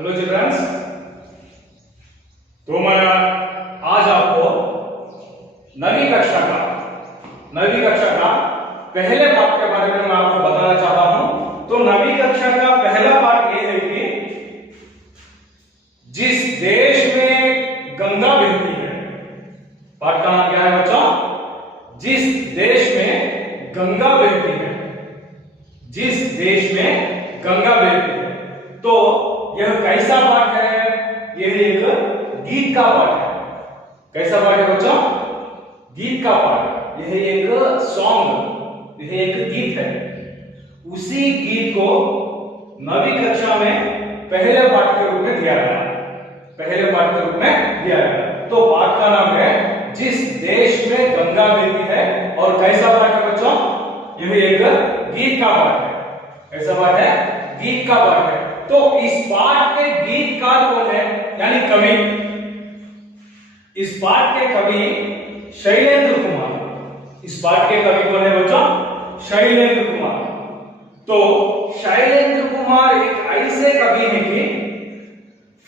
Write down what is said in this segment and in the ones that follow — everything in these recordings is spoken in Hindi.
हेलो चिल्ड्रंस, तो मैं आज आपको नवीं कक्षा का पहले पाठ के बारे में मैं आपको बताना चाहता हूं। तो नवीं कक्षा का पहला पाठ ये है कि जिस देश में गंगा बहती है। पाठ का नाम क्या है बच्चों? जिस देश में गंगा बहती है। जिस देश में गंगा बहती है। तो यह कैसा पाठ है? यह एक गीत का पाठ है। कैसा पाठ है बच्चों? गीत का पाठ। यह एक सॉन्ग, यह एक गीत है। उसी गीत को नवीं कक्षा में पहले पाठ के रूप में दिया गया। पहले पाठ के रूप में दिया गया। तो पाठ का नाम है जिस देश में गंगा बहती है। और कैसा पाठ है बच्चों? यह एक गीत का पाठ है। कैसा पाठ है? गीत का पाठ है। तो इस पाठ के गीतकार कौन है, यानी कवि? इस पाठ के कवि शैलेंद्र कुमार। इस पाठ के कवि कौन है बच्चों? शैलेंद्र कुमार। तो शैलेंद्र कुमार एक ऐसे कवि हैं कि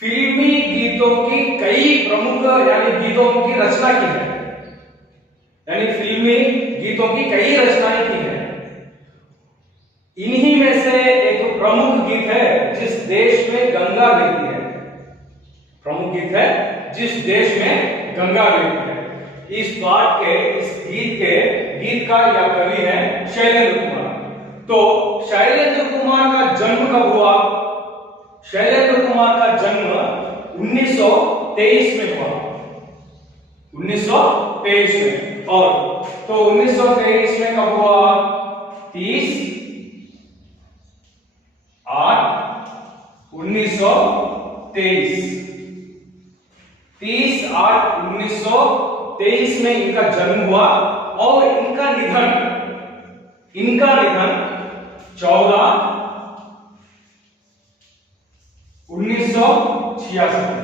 फिल्मी गीतों की कई प्रमुख यानी गीतों की रचना की है। यानी फिल्मी गीतों की कई रचनाएं की है। इन्हीं में से एक प्रमुख गीत है जिस देश में गंगा बहती है। प्रमुख गीत है जिस देश में गंगा बहती है। इस पाठ के, इस गीत के गीतकार या कवि है शैलेंद्र कुमार। तो शैलेंद्र कुमार का जन्म कब हुआ? शैलेंद्र कुमार का जन्म 1923 में हुआ। 1923 में। और तो 1923 में कब हुआ? 30/8/1923। 30/8/1923 में इनका जन्म हुआ। और इनका निधन 14/1966 में।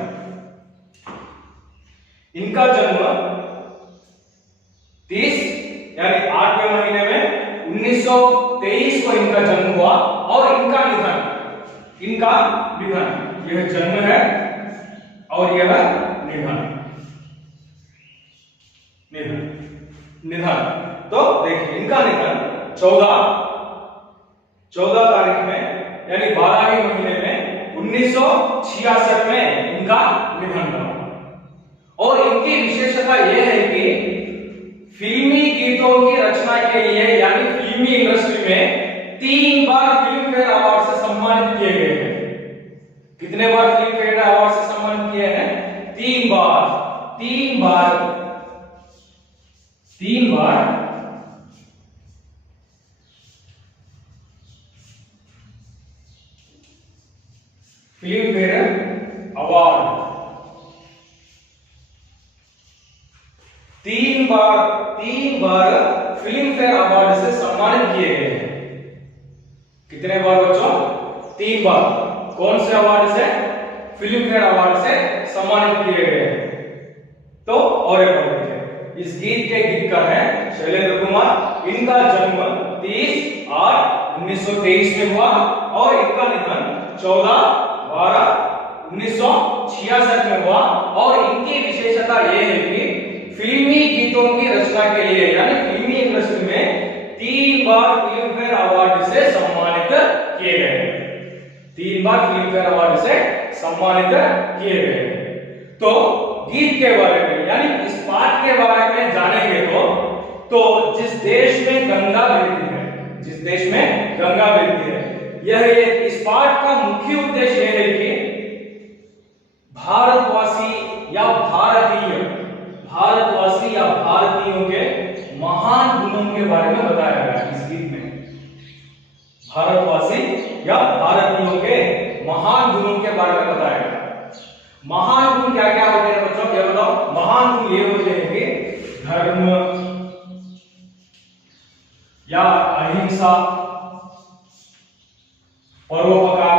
इनका जन्म 30 यानी 8वें महीने में 1923 को इनका जन्म हुआ। और इनका निधन यह जन्म है और यह निधन। तो देखिए इनका निधन 14 तारीख में यानी 12वें महीने में 1966 में इनका निधन हुआ। और इनकी विशेषता यह है कि फिल्मी गीतों की रचना के लिए यानी फिल्मी इंडस्ट्री में 3 बार फिल्म फेयर अवार्ड से सम्मानित किए गए हैं। कितने बार फिल्म फेयर अवार्ड से सम्मानित किए हैं? 3 बार। 3 बार फिल्म फेयर अवार्ड। 3 बार फिल्म फेयर अवार्ड से सम्मानित किए गए हैं। कितने बार बच्चों? 3 बार। कौन से अवार्ड से? फिल्म फेयर अवार्ड से सम्मानित किए गए हैं। तो और एक बात है, इस गीत के गीतकार हैं शैलेंद्र कुमार। इनका जन्म 30/8/1923 में हुआ और इनका निधन 14/12/1966 में हुआ। और इनकी विशेषता यह है कि फिल्मी गीतों की रचना के लिए यानी फिल्मी इंडस्ट्री में 3 बार फिल्म फेयर अवार्ड से सम्मानित किए गए। 3 बार फिल्म फेयर अवार्ड से सम्मानित किए गए। तो गीत के बारे में यानी इस पाठ के बारे में जानेंगे तो जिस देश में गंगा बहती है, जिस देश में गंगा बहती है, यह इस पाठ का मुख्य उद्देश्य यह है कि भारतवासी या भारतीयों के महान गुणों के बारे में बताया गया है इस गीत में। भारतवासी या भारतीयों के महान गुणों के बारे में बताया गया। महान गुण क्या क्या होते हैं बच्चों? ये बताओ। महान गुण ये होते हैं कि धर्म या अहिंसा, परोपकार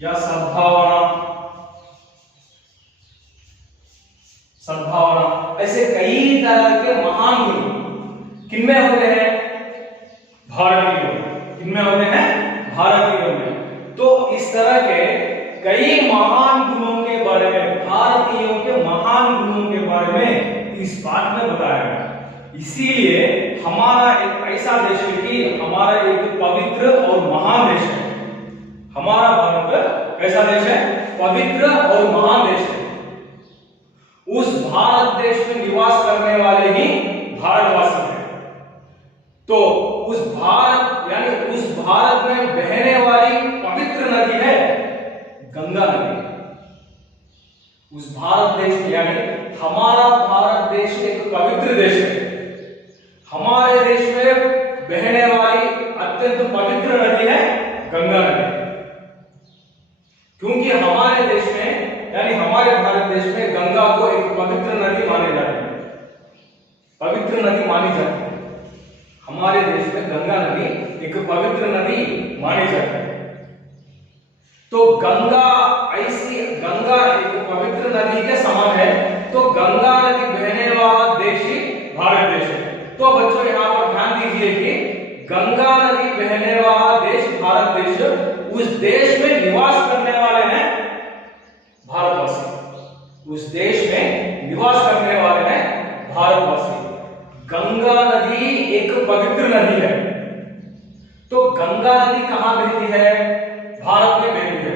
या सद्भावना, ऐसे कई तरह के महान गुण किनमें होते हैं? भारतीयों। किनमें होते हैं? भारतीयों में। इस तरह के कई महान गुणों के बारे में, भारतीयों के महान गुणों के बारे में इस पाठ में बताया गया। इसीलिए हमारा एक ऐसा देश है कि हमारा एक पवित्र और महान देश है। हमारा भारत कैसा देश है? पवित्र और महान देश है। उस भारत देश में निवास करने वाले ही भारतवासी हैं। तो उस भारत यानी उस भारत में बहने वाली पवित्र नदी है गंगा नदी। उस भारत देश यानी हमारा भारत देश एक पवित्र देश है। हमारे देश में बहने वाली अत्यंत पवित्र नदी है गंगा नदी। क्योंकि हमारे देश में यानी हमारे भारत देश में गंगा को एक पवित्र नदी मानी जाती है, पवित्र नदी मानी जाती है। हमारे देश में गंगा नदी एक पवित्र नदी मानी जाती है। तो गंगा एक पवित्र नदी के समान है। तो गंगा नदी बहने वाला देश ही भारत देश है। तो बच्चों यहाँ पर ध्यान दीजिए कि गंगा नदी बहने वाला देश भारत देश, उस देश में निवास करने वाले हैं भारतवासी। उस देश में निवास करने वाले हैं भारतवासी। गंगा नदी एक पवित्र नदी है। तो गंगा नदी कहां बहती है? भारत में बहती है।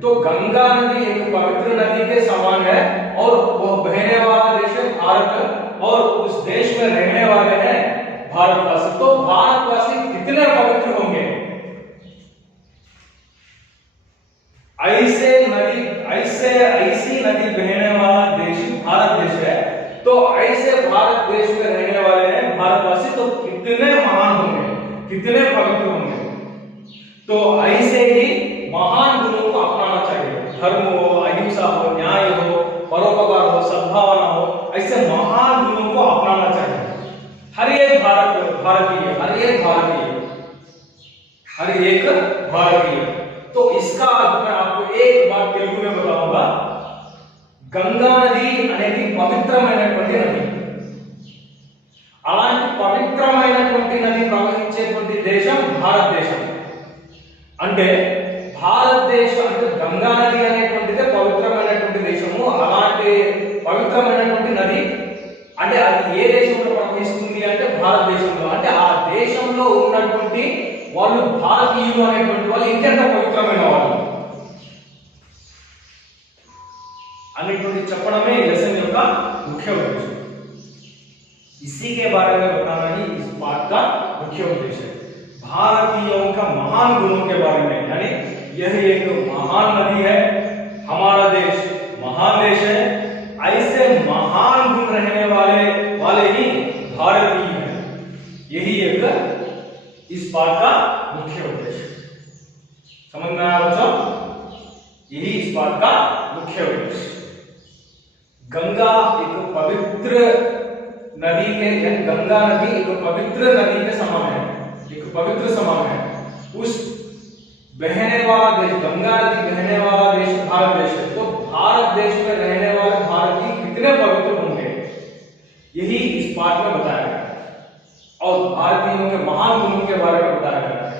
तो गंगा नदी एक पवित्र नदी के समान है और वह बहने वाला देश है भारत, और उस देश में रहने वाले हैं भारतवासी। तो भारतवासी कितने पवित्र होंगे? ऐसी नदी बहने वाला देश भारत देश है। तो ऐसे भारत देश में रहने वाले हैं भारतवासी, तो कितने महान होंगे, कितने पवित्र होंगे। तो ऐसे ही महान गुणों को अपनाना चाहिए। धर्म हो, अहिंसा हो, न्याय हो, परोपकार हो, सद्भावना हो, ऐसे महान गुणों को अपनाना चाहिए। हर एक भारतीय। तो इसका मैं आपको एक बात तेलुगु में बताऊंगा। गंगा नदी అనేది పవిత్రమైనటువంటి నది. అలాంటి పవిత్రమైనటువంటి నది ప్రవహించేటువంటి దేశం భారతదేశం. అంటే భారతదేశం అంటే గంగా నది అనేటువంటిదే పవిత్రమైనటువంటి దేశము. అలాంటి పవిత్రమైనటువంటి నది అంటే అది ఏ దేశంలో ప్రవహిస్తుంది అంటే భారతదేశంలో. అంటే ఆ దేశంలో ఉన్నటువంటి వాళ్ళు భారతీయులు అనేటువంటి వాళ్ళు ఇంకెంత పవిత్రమైన వాళ్ళు అనేటువంటి చెప్పడమే लेसन का मुख्य उद्देश्य। इसी के बारे में बताना ही इस पाठ का मुख्य उद्देश्य है। भारतीयों का महान गुणों के बारे में, यानी यह एक महान नदी है, हमारा देश महान देश है, ऐसे महान गुण रहने वाले ही भारतीय हैं। यही एक इस पाठ का मुख्य उद्देश्य। समझ में आया बच्चों? यही इस पाठ का मुख्य उद्देश्य। गंगा एक पवित्र नदी के, गंगा नदी एक पवित्र नदी के समान है, एक पवित्र समान है। उस बहने वाला देश, गंगा नदी बहने वाला देश भारत देश है। तो भारत देश में रहने वाले भारतीय कितने पवित्र होंगे, यही इस पाठ में बताया गया। और भारतीयों के महान गुणों के बारे में बताया गया है।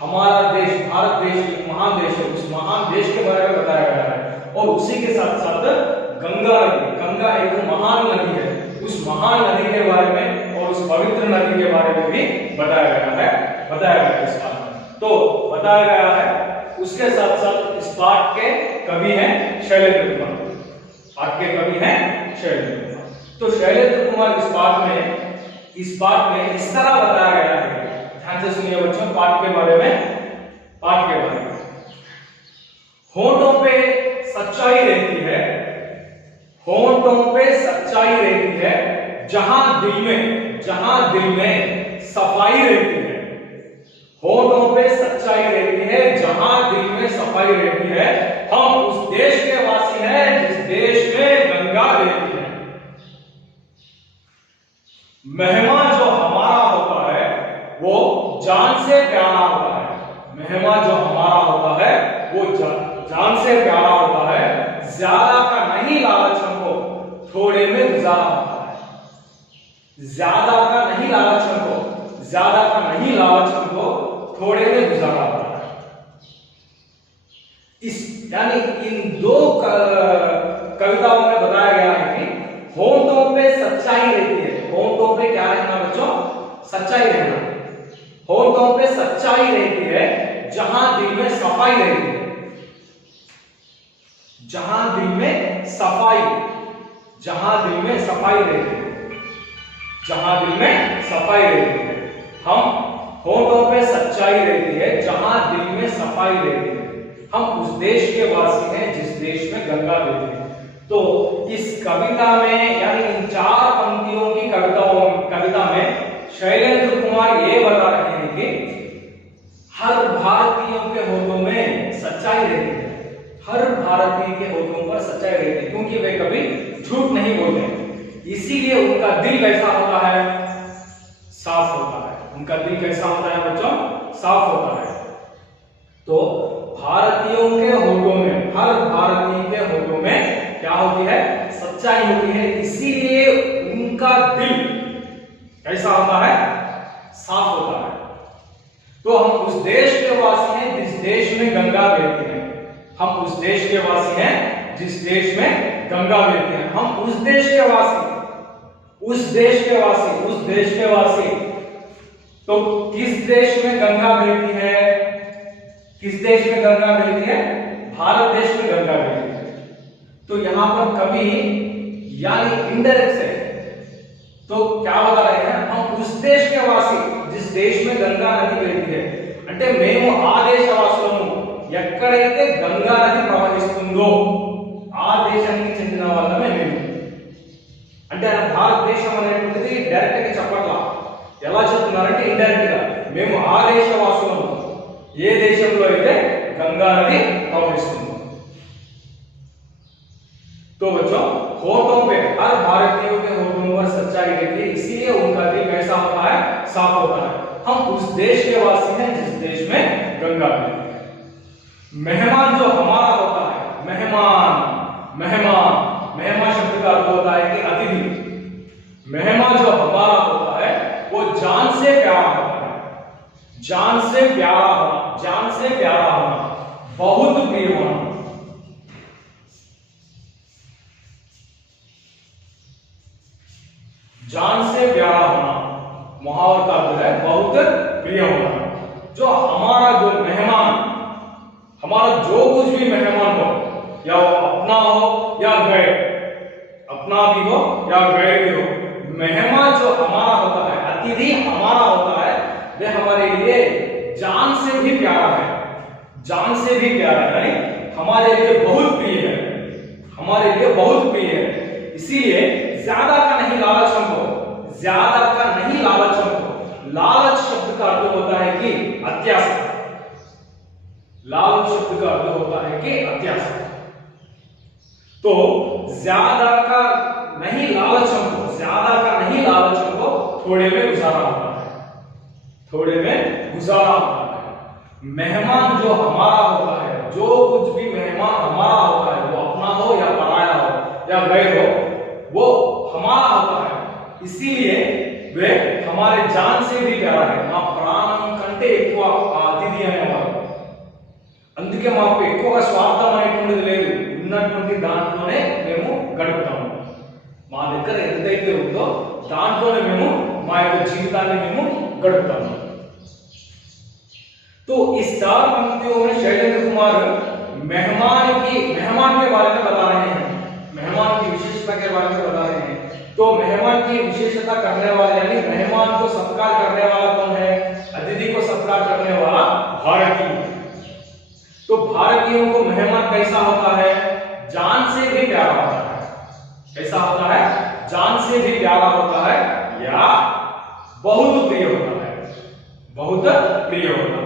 हमारा देश भारत देश एक महान देश है, उस महान देश के बारे में बताया गया है। और उसी के साथ साथ गंगा एक महान नदी है, उस महान नदी के बारे में और उस पवित्र नदी के बारे में भी बताया गया है इस पाठ में। तो बताया गया है। उसके साथ साथ इस पाठ के कवि हैं शैलेंद्र कुमार। पाठ के कवि हैं शैलेंद्र कुमार। तो शैलेंद्र कुमार इस पाठ में इस तरह बताया गया है। ध्यान से सुनिए बच्चों पाठ के बारे में। होठों पे सच्चाई रहती है, होठों पे सच्चाई रहती है, जहां दिल में सफाई रहती है। होठों पे सच्चाई रहती है, जहां दिल में सफाई रहती है। हम उस देश के वासी हैं जिस देश में गंगा रहती है। मेहमान जो हमारा होता है वो जान से प्यारा होता है। मेहमान जो हमारा होता है वो जान से प्यारा होता है। ज्यादा का नहीं लालच हमको, थोड़े में गुजारा होता है। ज्यादा का नहीं लालच हमको, थोड़े में गुजारा होता है। इस यानी इन दो कविताओं में बताया गया है कि होंठों पे सच्चाई रहती है। होंठों पे क्या रहना बच्चों? सच्चाई रहना। होंठों पे सच्चाई रहती है जहां दिल में सफाई रहती है। जहां दिल में सफाई, जहां दिल में सफाई रहती है, जहां दिल में सफाई रहती है। हम होंठों पे सच्चाई रहती है जहां दिल में सफाई रहती है। हम उस देश के वासी हैं जिस देश में गंगा बहती है। तो इस कविता में यानी इन 4 पंक्तियों की कविता में शैलेंद्र कुमार ये बता रहे हैं कि हर भारतीयों के होठों में सच्चाई रहती है। हर भारतीय के होठों पर सच्चाई रहती है क्योंकि वे कभी झूठ नहीं बोलते। इसीलिए उनका दिल कैसा होता है? साफ होता है। उनका दिल कैसा होता है बच्चों? साफ होता है। तो भारतीयों के होठों में, हर भारतीय के होठों में क्या होती है? सच्चाई होती है। इसीलिए उनका दिल कैसा होता है? साफ होता है। तो हम उस देश के वासी हैं जिस देश में गंगा बहती है। हम उस देश के वासी हैं जिस देश में गंगा बहती है। हम उस देश के वासी, उस देश के वासी, उस देश के वासी। तो किस देश में गंगा बहती है? किस देश में गंगा बहती है? भारत देश में गंगा बहती है। तो यहां पर कभी यानी इनडायरेक्ट से तो क्या बता रहे हैं? हम उस देश के वासी जिस देश में गंगा नदी बहती है అంటే మేము ఆ దేశవాసులము ఎక్కడైతే గంగా నది ప్రవహిస్తుందో ఆ దేశానికి చెందిన వాళ్ళమే మేము. అంటే భారతదేశం అనేటువంటిది డైరెక్ట్ గా చెప్పట్లా. ఎలా చెప్తున్నారంటే ఇండైరెక్ట్ గా మేము ఆ దేశవాసులము ఏ దేశంలో అయితే गंगा नदी प्रवहिస్తుందో. तो बच्चों होठों पे हर भारतीयों के होठों पर सच्चाई रहती है। इसीलिए उनका दिल कैसा होता है? साफ होता है। हम उस देश के वासी हैं जिस देश में गंगा बहती है। मेहमान जो हमारा होता है, मेहमान, मेहमान, मेहमान शब्द का अर्थ होता है कि अतिथि। मेहमान जो हमारा होता है वो जान से प्यारा होता है। जान से प्यारा होना, जान से प्यारा होना, बहुत प्रिय होना। जान से प्यारा होना मुहावर का अर्थ है बहुत प्रिय होना। जो हमारा जो मेहमान, हमारा जो कुछ भी मेहमान हो, या वो अपना हो या गैर, अपना भी हो या गैर भी हो, मेहमान जो हमारा होता है, अतिथि हमारा होता है, वे हमारे लिए जान से भी प्यारा है। जान से भी प्यारा है, हमारे लिए बहुत प्रिय है, हमारे लिए बहुत प्रिय है। इसीलिए ज्यादा का नहीं लालच हमको, ज्यादा का नहीं लालच हमको। लालच शब्द का अर्थ होता है कि अत्याशा। लालच शब्द का अर्थ होता है कि अत्याशा। तो ज्यादा का नहीं लालच हमको, ज्यादा का नहीं लालच हमको थोड़े में गुजारा होता है, थोड़े में गुजारा होता है। मेहमान जो हमारा होता है, जो कुछ भी मेहमान हमारा होता है, वो अपना हो या पराया हो या गैर हो, वो हमारा होता है। इसीलिए वे हमारे जान से भी प्यारा है। మా ప్రాణం కంటే ఎక్కువ ఆ అతిథి అనేవారు. అందుకే మాకు ఎక్కువగా స్వార్థం అనేటువంటిది లేదు. ఉన్నటువంటి దాంట్లోనే మేము గడుపుతాము. మా దగ్గర ఎంతైతే ఉందో దాంట్లోనే మేము మా యొక్క జీవితాన్ని మేము గడుపుతాము. तो इस 4 पंक्तियों में शैलेंद्र कुमार मेहमान के बारे में बता रहे हैं, मेहमान की विशेषता के बारे में बता रहे हैं। तो मेहमान की विशेषता करने वाले यानी मेहमान को सत्कार करने वाला कौन है? अतिथि को सत्कार करने वाला भारतीय। तो भारतीयों को मेहमान कैसा होता है? जान से भी प्यारा होता है। कैसा होता है? जान से भी प्यारा होता है या बहुत प्रिय होता है, बहुत प्रिय होता है।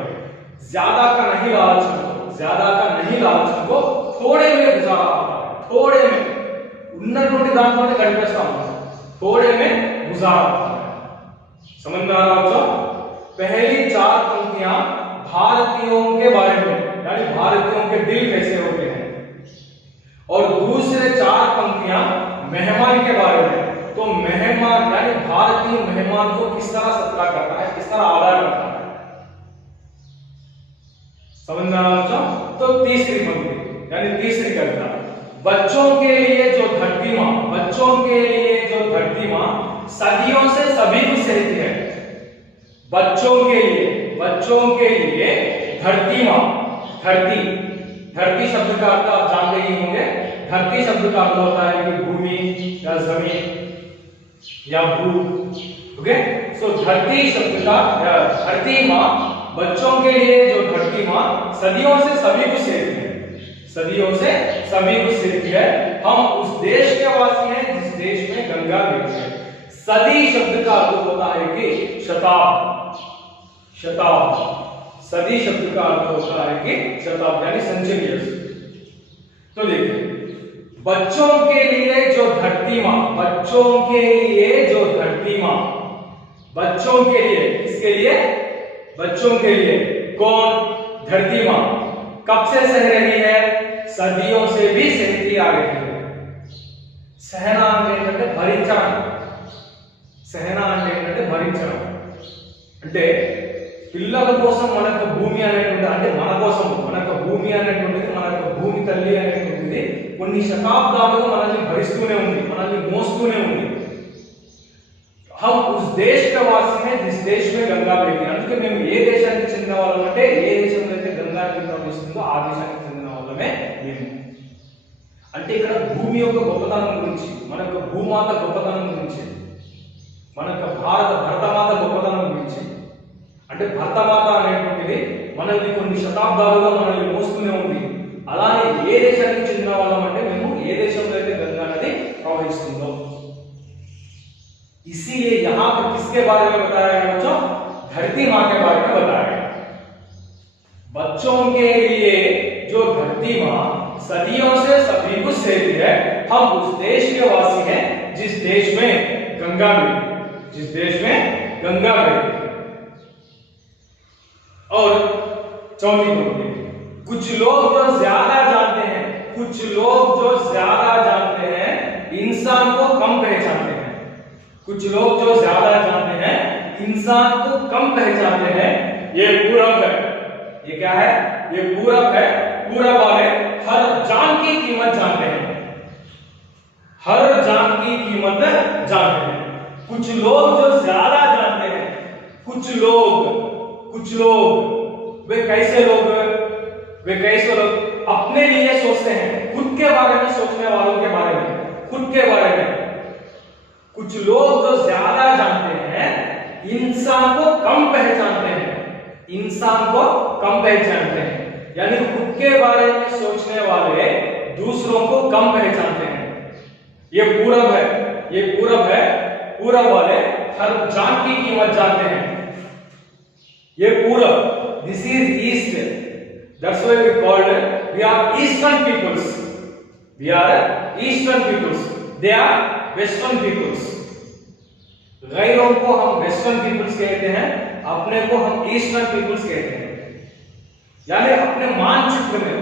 ज्यादा का नहीं लालच हमको, ज्यादा का नहीं लालच हमको, थोड़े में गुजारा होता है, थोड़े में ఉన్నటువంటి దాంట్లోనే గడిపేస్తాము, थोड़े में गुजारा होता है। समझ में आ रहा बच्चों? पहली 4 पंक्तियां भारतीयों के बारे में यानी भारतीयों के दिल कैसे होते हैं, और दूसरे 4 पंक्तियां मेहमान के बारे में। तो मेहमान यानी भारतीय मेहमान को किस तरह सत्कार करता है, किस तरह आदर करता है। समझ में आ रहा बच्चों? तो तीसरी पंक्ति यानी तीसरी कविता, बच्चों के लिए जो धरती माँ, बच्चों के लिए जो धरती माँ सदियों से सभी को सहती है। बच्चों के लिए धरती माँ, धरती, धरती शब्द का अर्थ आप जानते ही होंगे। धरती शब्द का अर्थ होता है कि भूमि या जमीन या भू। ओके, सो धरती शब्द का धरती माँ, बच्चों के लिए जो धरती माँ सदियों से सभी को सहती है, सदियों से सभी को सहती है। हम उस देश के वासी हैं जिस देश में गंगा बहती है। सदी शब्द का अर्थ होता है कि शताब्द, शताब्द। सदी शब्द का अर्थ होता है कि शताब्द यानी सेंचुरियस। तो देखिए, बच्चों के लिए जो धरती माँ, बच्चों के लिए जो धरती माँ, बच्चों के लिए, किसके लिए? बच्चों के लिए। कौन? धरती माँ। कब से सह रही है? सदियों से भी सहती आ रही है। सहना అంటే భరించడం, सहना అంటే భరించడం. అంటే పిల్లల కోసం మనకు భూమి అనేటువంటి, అంటే మన కోసం మనకు భూమి అనేటువంటిది, మనకు భూమి తల్లి అనేటువంటిది కొన్ని శతాబ్దాలుగా మనల్ని భరిస్తూనే ఉంది, మనల్ని మోస్తూనే ఉంది. हम उस देश का वासी हैं जिस देश में गंगा बहती है. అందుకే మేము ఏ దేశానికి చెందిన వాళ్ళం అంటే, ఏ దేశంలో అయితే గంగా నది ప్రవహిస్తుందో ఆ దేశానికి చెందిన వాళ్ళమే మేము. అంటే ఇక్కడ భూమి యొక్క గొప్పతనం గురించి, మన యొక్క భూమాత గొప్పతనం గురించి, మన యొక్క భరతమాత గొప్పతనం గురించి. అంటే భరతమాత అనేటువంటిది మనల్ని కొన్ని శతాబ్దాలుగా మనల్ని మోస్తూనే ఉంది. అలానే ఏ దేశానికి చెందిన వాళ్ళం అంటే మేము ఏ దేశంలో అయితే గంగా నది ప్రవహిస్తుందో. इसीलिए यहां पर किसके बारे में बताया गया बच्चों? धरती मां के बारे में बताया गया। बच्चों के लिए जो धरती मां सदियों से सभी को सहती है, हम उस देश के वासी हैं जिस देश में गंगा बहती, जिस देश में गंगा बहती। और चौथी पंक्ति, कुछ लोग जो ज्यादा जानते हैं, कुछ लोग जो ज्यादा जानते हैं इंसान को कम पहचानते हैं। कुछ लोग जो ज्यादा जानते हैं इंसान को कम पहचानते हैं। ये पूरब है, ये क्या है? ये पूरब है। पूरब वाले हर जान की कीमत जानते हैं, हर जान की कीमत जानते हैं। कुछ लोग जो ज्यादा जानते हैं, कुछ लोग वे कैसे लोग? वे कैसे लोग? अपने लिए सोचते हैं, खुद के बारे में सोचने वालों के बारे में, खुद के बारे में। कुछ लोग जो ज्यादा जानते हैं इंसान को कम पहचानते हैं, इंसान को कम पहचानते हैं। यानी खुद के बारे में सोचने वाले दूसरों को कम पहचानते हैं। ये पूरब है, ये पूरब है। पूरब वाले हर जान की कीमत जानते हैं। ये पूरब, this is east, that's why we called we are eastern peoples, we are eastern peoples, they are western peoples. गैरों को हम वेस्टर्न पीपल्स कहते हैं, अपने को हम ईस्टर्न पीपल्स कहते हैं। यानी अपने मानचित्र में,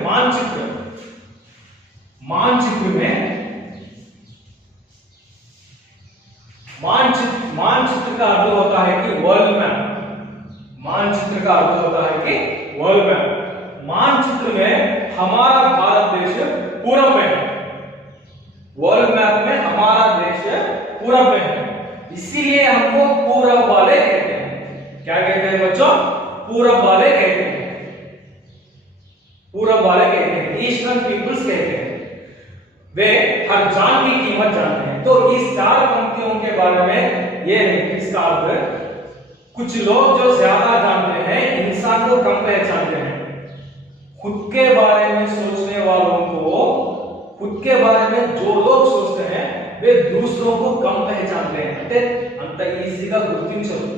मानचित्र का अर्थ होता है कि वर्ल्ड मैप। मानचित्र का अर्थ होता है कि वर्ल्ड मैप। मानचित्र में हमारा भारत देश पूरब में है, वर्ल्ड मैप में हमारा देश पूरब में है। इसीलिए हमको पूरब वाले कहते हैं। क्या कहते हैं बच्चों? पूरब वाले कहते हैं, पूरब वाले कहते हैं, ईस्टर्न पीपल्स कहते हैं। वे हर जान की कीमत जानते हैं। तो इस चार पंक्तियों के बारे में ये है कि इसका अर्थ, कुछ लोग जो ज्यादा जानते हैं इंसान को कम पहचानते हैं। खुद के बारे में सोचने वालों को, खुद के बारे में जो लोग सोचते हैं वे दूसरों को कम पहचानते हैं। అంటే అంత ఈజీగా గుర్తించరు.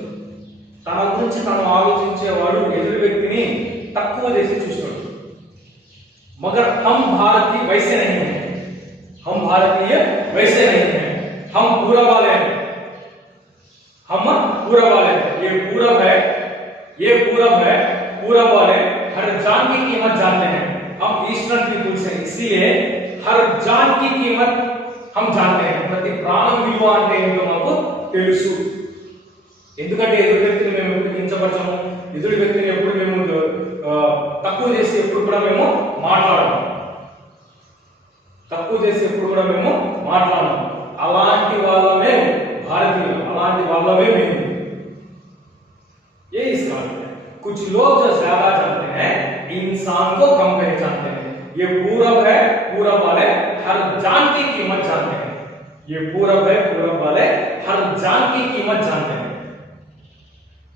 తన గురించి తాను ఆలోచించేవాడు ఎదుటి వ్యక్తిని తక్కువ చేసి చూస్తాడు. मगर हम भारतीय वैसे नहीं हैं, हम भारतीय वैसे नहीं हैं, हम पूरब वाले हैं, हम पूरब वाले हैं। ये पूरब है, ये पूरब है। पूरब वाले हर जान की कीमत जानते हैं। हम ईस्टर्न पीपल्स हैं, इसलिए हर जान की कीमत हम जानते हैं। ప్రతి ప్రాణం విలువ అంటే ఏంటో మాకు తెలుసు. ఎందుకంటే ఎదుటి వ్యక్తిని మేము ఎప్పుడు కించపరచము, ఎదుటి వ్యక్తిని ఎప్పుడు మేము తక్కువ చేసి ఎప్పుడు కూడా మేము మాట్లాడను, తక్కువ చేసి ఎప్పుడు కూడా మేము మాట్లాడము. అలాంటి వాళ్ళమే భారతీయులు, అలాంటి వాళ్ళమే మేము. ये इसका मतलब है. कुछ लोग जो ज्यादा जानते हैं इंसान को कम पहचानते हैं. ये पूरब है, पूरब वाले हर जान की कीमत जानते हैं. ये पूरब है, पूरब वाले हर जान की कीमत जानते हैं.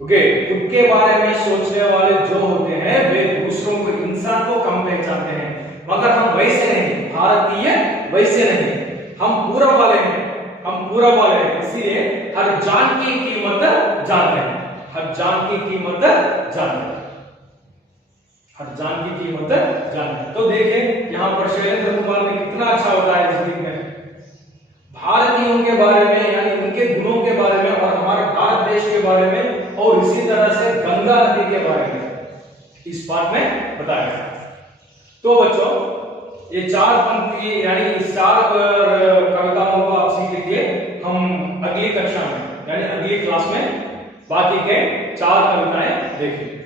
ओके, खुद के बारे में सोचने वाले जो होते हैं वे दूसरों को, इंसान को कम पहचानते हैं. मगर हम वैसे नहीं, भारतीय वैसे नहीं, हम पूरब वाले हैं, हम पूरब वाले हैं. इसलिए हर जान की कीमत जानते हैं, हर जान की कीमत जानते हैं, हर जान की कीमत जानते हैं. तो देखें यहाँ पर शैलेंद्र कुमार ने कितना अच्छा बताया इस गीत में, भारतीयों के बारे में, यानी उनके गुणों के बारे में, और हमारे भारत देश के बारे में, और इसी तरह से गंगा नदी के बारे में इस पाठ में बताया गया. तो बच्चों ये चार पंक्ति यानी इस चार कविताओं को आप सीख लीजिए. हम अगली कक्षा में यानी अगली क्लास में बाकी के चार कविताएं देखेंगे.